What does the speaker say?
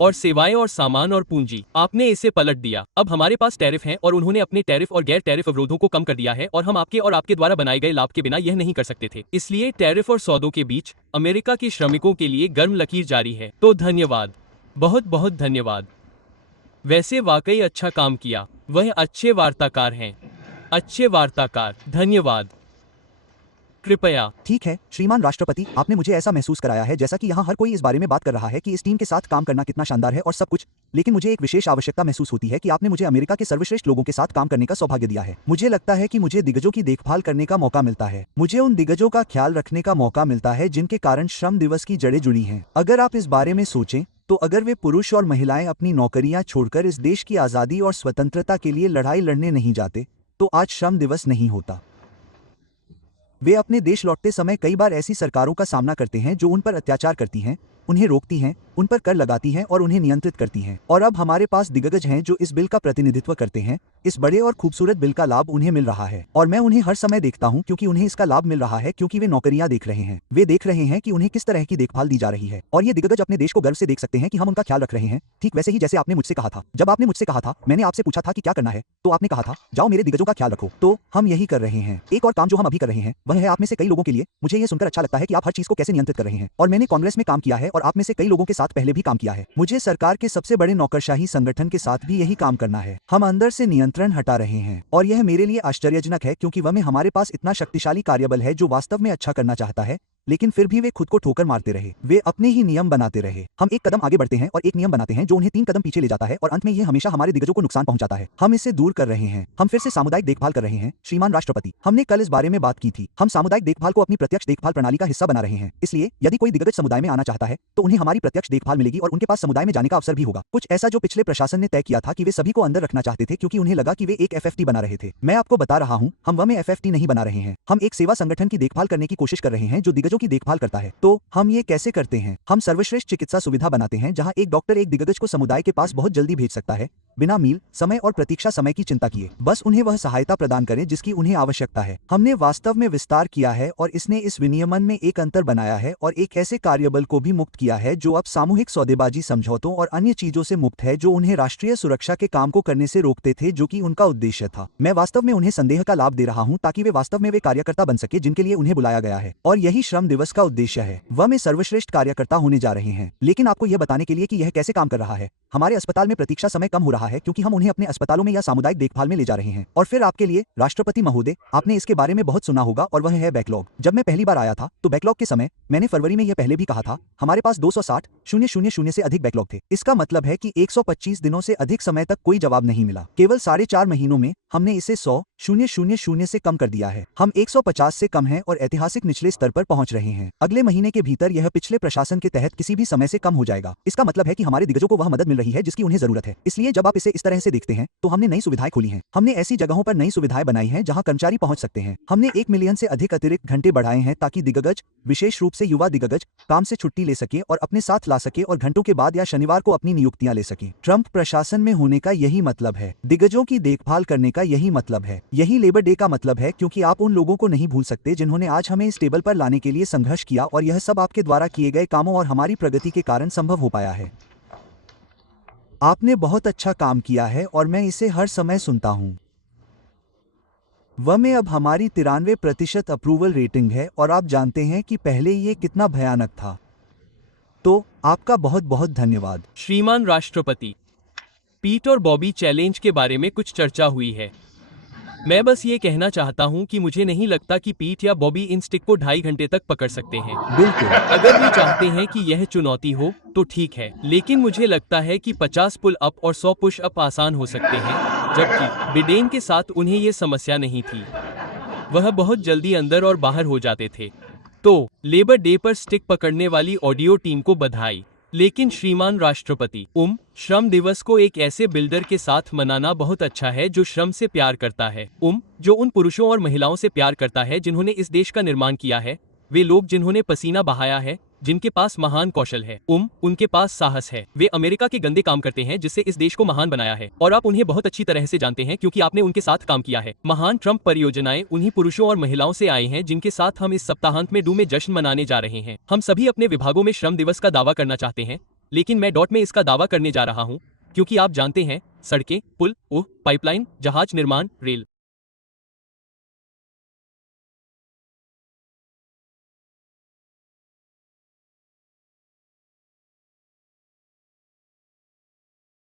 और सेवाएं और सामान और पूंजी। आपने इसे पलट दिया। अब हमारे पास टैरिफ हैं और उन्होंने अपने टैरिफ और गैर टैरिफ अवरोधों को कम कर दिया है और हम आपके और आपके द्वारा बनाए गए लाभ के बिना यह नहीं कर सकते थे। इसलिए टैरिफ और सौदों के बीच अमेरिका के श्रमिकों के लिए गर्म लकीर जारी है। तो धन्यवाद, बहुत बहुत धन्यवाद। वैसे वाकई अच्छा काम किया। वह अच्छे वार्ताकार हैं। अच्छे वार्ताकार, धन्यवाद। कृपया। ठीक है श्रीमान राष्ट्रपति, आपने मुझे ऐसा महसूस कराया है जैसा कि यहाँ हर कोई इस बारे में बात कर रहा है कि इस टीम के साथ काम करना कितना शानदार है और सब कुछ, लेकिन मुझे एक विशेष आवश्यकता महसूस होती है कि आपने मुझे अमेरिका के सर्वश्रेष्ठ लोगों के साथ काम करने का सौभाग्य दिया है। मुझे लगता है कि मुझे दिग्गजों की देखभाल करने का मौका मिलता है। मुझे उन दिग्गजों का ख्याल रखने का मौका मिलता है जिनके कारण श्रम दिवस की जड़ें जुड़ी हैं। अगर आप इस बारे में सोचें तो अगर वे पुरुष और महिलाएं अपनी नौकरियां छोड़कर इस देश की आज़ादी और स्वतंत्रता के लिए लड़ाई लड़ने नहीं जाते तो आज श्रम दिवस नहीं होता। वे अपने देश लौटते समय कई बार ऐसी सरकारों का सामना करते हैं जो उन पर अत्याचार करती हैं, उन्हें रोकती हैं, उन पर कर लगाती हैं और उन्हें नियंत्रित करती हैं। और अब हमारे पास दिग्गज हैं जो इस बिल का प्रतिनिधित्व करते हैं। इस बड़े और खूबसूरत बिल का लाभ उन्हें मिल रहा है और मैं उन्हें हर समय देखता हूं क्योंकि उन्हें इसका लाभ मिल रहा है, क्योंकि वे नौकरियां देख रहे हैं। वे देख रहे हैं कि उन्हें किस तरह की देखभाल दी जा रही है और ये दिग्गज अपने देश को गर्व से देख सकते हैं कि हम उनका ख्याल रख रहे हैं, ठीक वैसे ही जैसे आपने मुझसे कहा था। जब आपने मुझसे कहा था, मैंने आपसे पूछा था कि क्या करना है, तो आपने कहा था जाओ मेरे दिग्गजों का ख्याल रखो। तो हम यही कर रहे हैं। एक और काम जो हम अभी कर रहे हैं वह है आप में से कई लोगों के लिए। मुझे ये सुनकर अच्छा लगता है कि आप हर चीज को कैसे नियंत्रित कर रहे हैं और मैंने कांग्रेस में काम किया है और आप में से कई लोगों के साथ पहले भी काम किया है। मुझे सरकार के सबसे बड़े नौकरशाही संगठन के साथ भी यही काम करना है। हम अंदर से नियंत्रण हटा रहे हैं और यह मेरे लिए आश्चर्यजनक है क्योंकि हमारे पास इतना शक्तिशाली कार्यबल है जो वास्तव में अच्छा करना चाहता है, लेकिन फिर भी वे खुद को ठोकर मारते रहे। वे अपने ही नियम बनाते रहे। हम एक कदम आगे बढ़ते हैं और एक नियम बनाते हैं जो उन्हें 3 कदम पीछे ले जाता है और अंत में यह हमेशा हमारे दिग्गजों को नुकसान पहुंचाता है। हम इसे दूर कर रहे हैं। हम फिर से सामुदायिक देखभाल कर रहे हैं। श्रीमान राष्ट्रपति, हमने कल इस बारे में बात की थी। हम सामुदायिक देखभाल को अपनी प्रत्यक्ष देखभाल प्रणाली का हिस्सा बना रहे हैं। इसलिए यदि कोई दिग्गज समुदाय में आना चाहता है तो उन्हें हमारी प्रत्यक्ष देखभाल मिलेगी और उनके पास समुदाय में जाने का अवसर भी होगा। कुछ ऐसा जो पिछले प्रशासन ने तय किया था कि वे सभी को अंदर रखना चाहते थे क्योंकि उन्हें लगा कि वे एक एफएफटी बना रहे थे। मैं आपको बता रहा हूं, हम में एफएफटी नहीं बना रहे हैं। हम एक सेवा संगठन की देखभाल करने की कोशिश कर रहे हैं जो दिग्गजों की देखभाल करता है। तो हम ये कैसे करते हैं? हम सर्वश्रेष्ठ चिकित्सा सुविधा बनाते हैं जहां एक डॉक्टर एक दिग्गज को समुदाय के पास बहुत जल्दी भेज सकता है, बिना मील, समय और प्रतीक्षा समय की चिंता किए। बस उन्हें वह सहायता प्रदान करें जिसकी उन्हें आवश्यकता है। हमने वास्तव में विस्तार किया है और इसने इस विनियमन में एक अंतर बनाया है और एक ऐसे कार्यबल को भी मुक्त किया है जो अब सामूहिक सौदेबाजी समझौतों और अन्य चीजों से मुक्त है जो उन्हें राष्ट्रीय सुरक्षा के काम को करने से रोकते थे, जो कि उनका उद्देश्य था। मैं वास्तव में उन्हें संदेह का लाभ दे रहा हूं ताकि वे वास्तव में वे कार्यकर्ता बन सके जिनके लिए उन्हें बुलाया गया है और यही श्रम दिवस का उद्देश्य है। वह में सर्वश्रेष्ठ कार्यकर्ता होने जा रहे हैं। लेकिन आपको यह बताने के लिए कि यह कैसे काम कर रहा है, हमारे अस्पताल में प्रतीक्षा समय कम हो रहा है क्योंकि हम उन्हें अपने अस्पतालों में या सामुदायिक देखभाल में ले जा रहे हैं। और फिर आपके लिए राष्ट्रपति महोदय, आपने इसके बारे में बहुत सुना होगा और वह है बैकलॉग। जब मैं पहली बार आया था तो बैकलॉग के समय मैंने फरवरी में यह पहले भी कहा था, हमारे पास 260,000 से अधिक बैकलॉग थे। इसका मतलब है कि 125 दिनों से अधिक समय तक कोई जवाब नहीं मिला। केवल 4.5 महीनों में हमने इसे 100,000 से कम कर दिया है। हम 150 से कम हैं और ऐतिहासिक निचले स्तर पर पहुंच रहे हैं। अगले महीने के भीतर यह पिछले प्रशासन के तहत किसी भी समय से कम हो जाएगा। इसका मतलब है कि हमारे दिग्गजों को वह मदद मिल रही है जिसकी उन्हें जरूरत है। इसलिए जब आप इसे इस तरह से देखते हैं तो हमने नई सुविधाएं खोली हैं। हमने ऐसी जगहों पर नई सुविधाएं बनाई हैं जहां कर्मचारी पहुंच सकते हैं। हमने 1 मिलियन से अधिक अतिरिक्त घंटे बढ़ाए हैं ताकि दिग्गज, विशेष रूप से युवा दिग्गज, काम से छुट्टी ले सके और अपने साथ ला सके और घंटों के बाद या शनिवार को अपनी नियुक्तियां ले सके। ट्रंप प्रशासन में होने का यही मतलब है। दिग्गजों की देखभाल करने का यही मतलब है। यही लेबर डे का मतलब है, क्योंकि आप उन लोगों को नहीं भूल सकते जिन्होंने आज हमें इस टेबल पर लाने के लिए संघर्ष किया और यह सब आपके द्वारा किए गए कामों और हमारी प्रगति के कारण संभव हो पाया है। आपने बहुत अच्छा काम किया है और मैं इसे हर समय सुनता हूं। वह में अब हमारी 93% अप्रूवल रेटिंग है और आप जानते हैं कि पहले ये कितना भयानक था। तो आपका बहुत बहुत धन्यवाद। श्रीमान राष्ट्रपति, पीट और बॉबी चैलेंज के बारे में कुछ चर्चा हुई है। मैं बस ये कहना चाहता हूँ कि मुझे नहीं लगता कि पीट या बॉबी इन स्टिक को 2.5 घंटे तक पकड़ सकते हैं। बिल्कुल। अगर वे चाहते हैं कि यह चुनौती हो तो ठीक है, लेकिन मुझे लगता है कि 50 पुल अप और 100 पुश अप आसान हो सकते हैं, जबकि बिडेन के साथ उन्हें ये समस्या नहीं थी। वह बहुत जल्दी अंदर और बाहर हो जाते थे। तो लेबर डे पर स्टिक पकड़ने वाली ऑडियो टीम को बधाई। लेकिन श्रीमान राष्ट्रपति, श्रम दिवस को एक ऐसे बिल्डर के साथ मनाना बहुत अच्छा है जो श्रम से प्यार करता है। जो उन पुरुषों और महिलाओं से प्यार करता है जिन्होंने इस देश का निर्माण किया है, वे लोग जिन्होंने पसीना बहाया है, जिनके पास महान कौशल है, उनके पास साहस है। वे अमेरिका के गंदे काम करते हैं जिससे इस देश को महान बनाया है और आप उन्हें बहुत अच्छी तरह से जानते हैं क्योंकि आपने उनके साथ काम किया है। महान ट्रंप परियोजनाएं उन्हीं पुरुषों और महिलाओं से आई हैं जिनके साथ हम इस सप्ताहांत में में जश्न मनाने जा रहे हैं। हम सभी अपने विभागों में श्रम दिवस का दावा करना चाहते हैं, लेकिन मैं डॉट में इसका दावा करने जा रहा हूँ, क्योंकि आप जानते हैं, सड़कें, पुल, पाइपलाइन, जहाज निर्माण, रेल।